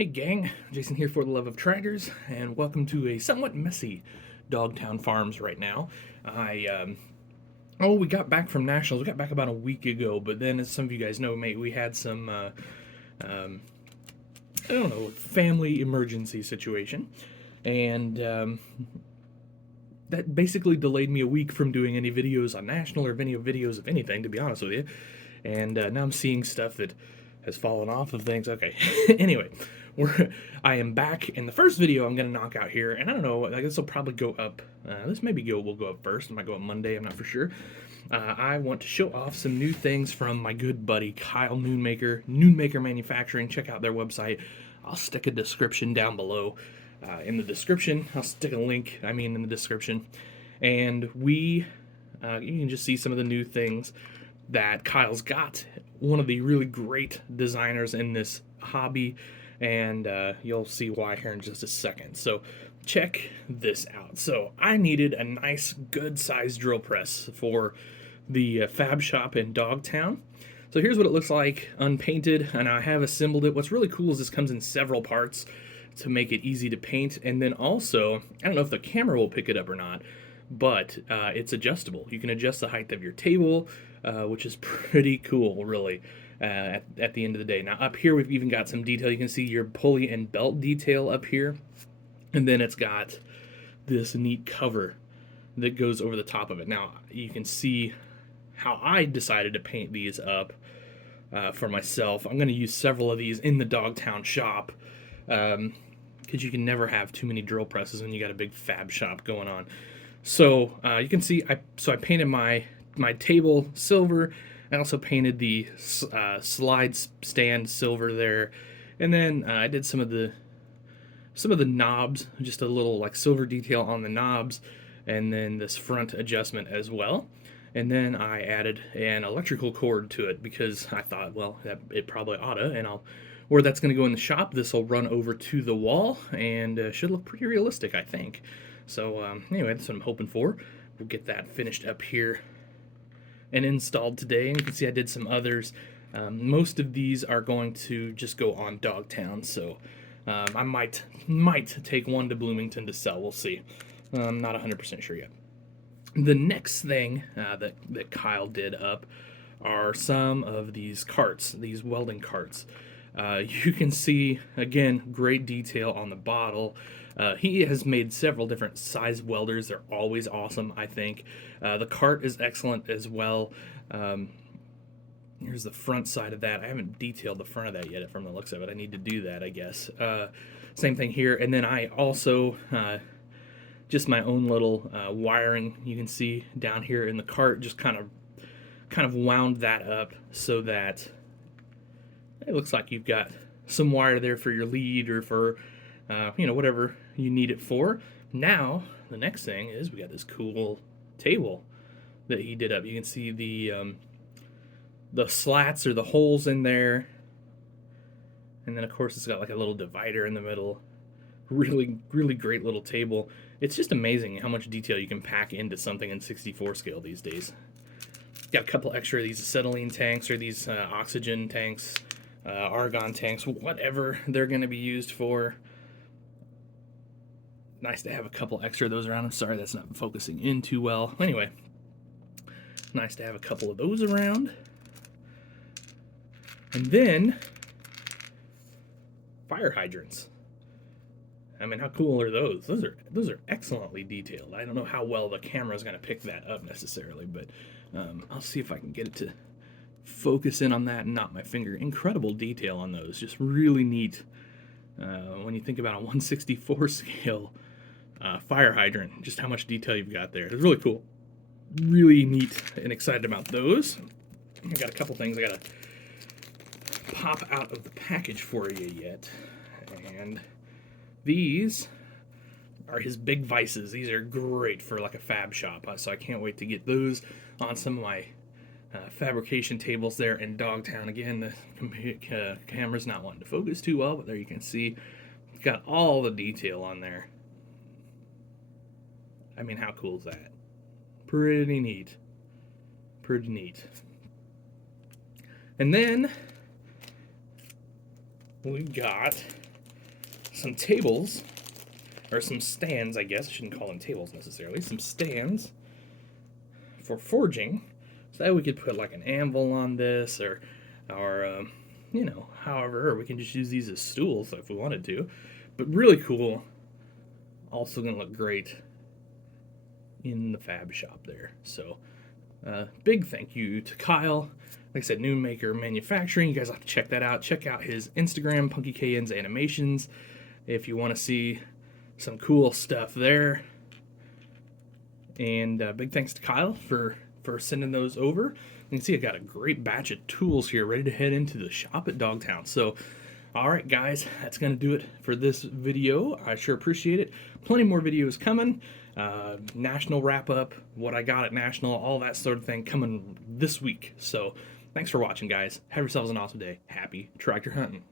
Hey gang, Jason here for the love of tractors, and welcome to a somewhat messy Dogtown Farms right now. We got back from Nationals. We got back about a week ago, but then, as some of you guys know, mate, we had some, I don't know, family emergency situation, and that basically delayed me a week from doing any videos on National or videos of anything, to be honest with you. And now I'm seeing stuff that has fallen off of things. Okay, anyway. I am back in the first video I'm going to knock out here, and I don't know, I guess will probably go up, will go up first, it might go up Monday, I'm not for sure. I want to show off some new things from my good buddy Kyle Nunemaker Manufacturing. Check out their website. I'll stick a description down below. In the description, I'll stick a link, in the description. And you can just see some of the new things that Kyle's got. One of the really great designers in this hobby, and you'll see why here in just a second. So check this out. So I needed a nice good sized drill press for the fab shop in Dogtown. So here's what it looks like unpainted, and I have assembled it. What's really cool is this comes in several parts to make it easy to paint, and then also, I don't know if the camera will pick it up or not, but it's adjustable. You can adjust the height of your table, which is pretty cool, really. At the end of the day. Now up here we've even got some detail. You can see your pulley and belt detail up here, and then it's got this neat cover that goes over the top of it. Now you can see how I decided to paint these up for myself. I'm going to use several of these in the Dogtown shop because you can never have too many drill presses when you got a big fab shop going on. So you can see I painted my table silver. I also painted the slide stand silver there, and then I did some of the knobs, just a little like silver detail on the knobs, and then this front adjustment as well. And then I added an electrical cord to it because I thought, well, it probably oughta, and where that's going to go in the shop, this will run over to the wall and should look pretty realistic, I think. So anyway, that's what I'm hoping for. We'll get that finished up here and installed today, and you can see I did some others. Most of these are going to just go on Dogtown, so I might take one to Bloomington to sell. We'll see. I'm not 100% sure yet. The next thing that Kyle did up are some of these carts, these welding carts. You can see, again, great detail on the bottle. He has made several different size welders. They're always awesome, I think. The cart is excellent as well. Here's the front side of that. I haven't detailed the front of that yet from the looks of it. I need to do that, I guess. Same thing here. And then I also, just my own little wiring, you can see down here in the cart, just kind of wound that up so that it looks like you've got some wire there for your lead or for whatever you need it for. Now, the next thing is we got this cool table that he did up. You can see the slats or the holes in there. And then, of course, it's got like a little divider in the middle. Really, really great little table. It's just amazing how much detail you can pack into something in 64 scale these days. Got a couple extra of these acetylene tanks or these oxygen tanks, argon tanks, whatever they're going to be used for. Nice to have a couple extra of those around. I'm sorry that's not focusing in too well. Anyway, nice to have a couple of those around. And then, fire hydrants. I mean, how cool are those? Those are excellently detailed. I don't know how well the camera is going to pick that up necessarily, but I'll see if I can get it to focus in on that and not my finger. Incredible detail on those. Just really neat. When you think about a 1/64 scale fire hydrant, just how much detail you've got there. It's really cool. Really neat and excited about those. I got a couple things I got to pop out of the package for you yet. And these are his big vices. These are great for like a fab shop, so I can't wait to get those on some of my fabrication tables there in Dogtown. Again, the camera's not wanting to focus too well, but there you can see it's got all the detail on there. I mean, how cool is that? Pretty neat. Pretty neat. And then we've got some tables, or some stands, I guess. I shouldn't call them tables necessarily. Some stands for forging, so that we could put like an anvil on this, or you know, however, or we can just use these as stools if we wanted to. But really cool. Also gonna look great in the fab shop there. So big thank you to Kyle. Like I said, Nunemaker Manufacturing. You guys have to check that out. Check out his Instagram, PunkyKN's Animations, if you want to see some cool stuff there. And big thanks to Kyle for sending those over. You can see I got a great batch of tools here ready to head into the shop at Dogtown. So, all right, guys, that's going to do it for this video. I sure appreciate it. Plenty more videos coming. National wrap-up, what I got at National, all that sort of thing coming this week. So, thanks for watching, guys. Have yourselves an awesome day. Happy tractor hunting.